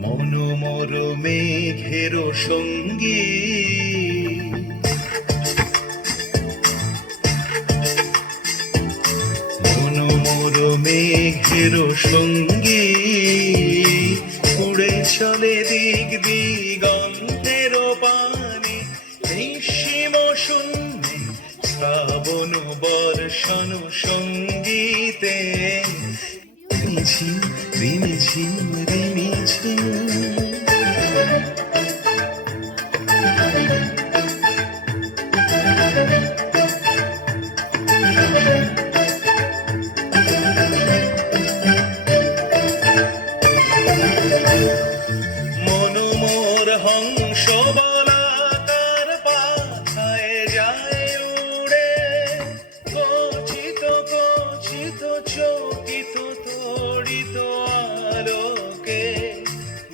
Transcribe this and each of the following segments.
মনোমর মেঘের সঙ্গী মনোমর মেঘের সঙ্গী উড়ে চলে দিক দিগন্তের পানে নিঃসীম শূন্যে শ্রাবণ বর্ষণ সঙ্গীতে রিমিঝিম রিমিঝিম রিমিঝিম মনোমোর হংস বলাকার পাথায় যায় উড়ে কচিত কচিত চকিত তড়িত আলোকে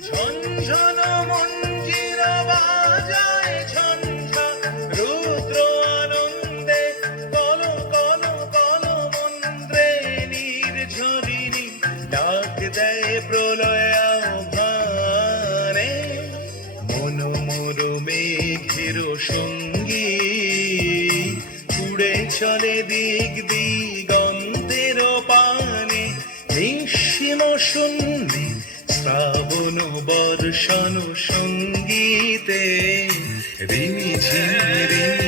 ঝনঝন মঞ্জির বাজায় ঝঞ্ঝা রুদ্র আনন্দে কল কল কল মন্ত্রে নির্ঝরিণী ডাক দেয় প্রলয় আহ্বানে মনোমর মেঘের সঙ্গী উড়ে চলে দিক দিগন্তের পানে নিঃসীম শূন্যে শ্রাবণ বর্ষণ সঙ্গীতে রিমিঝিম রিমি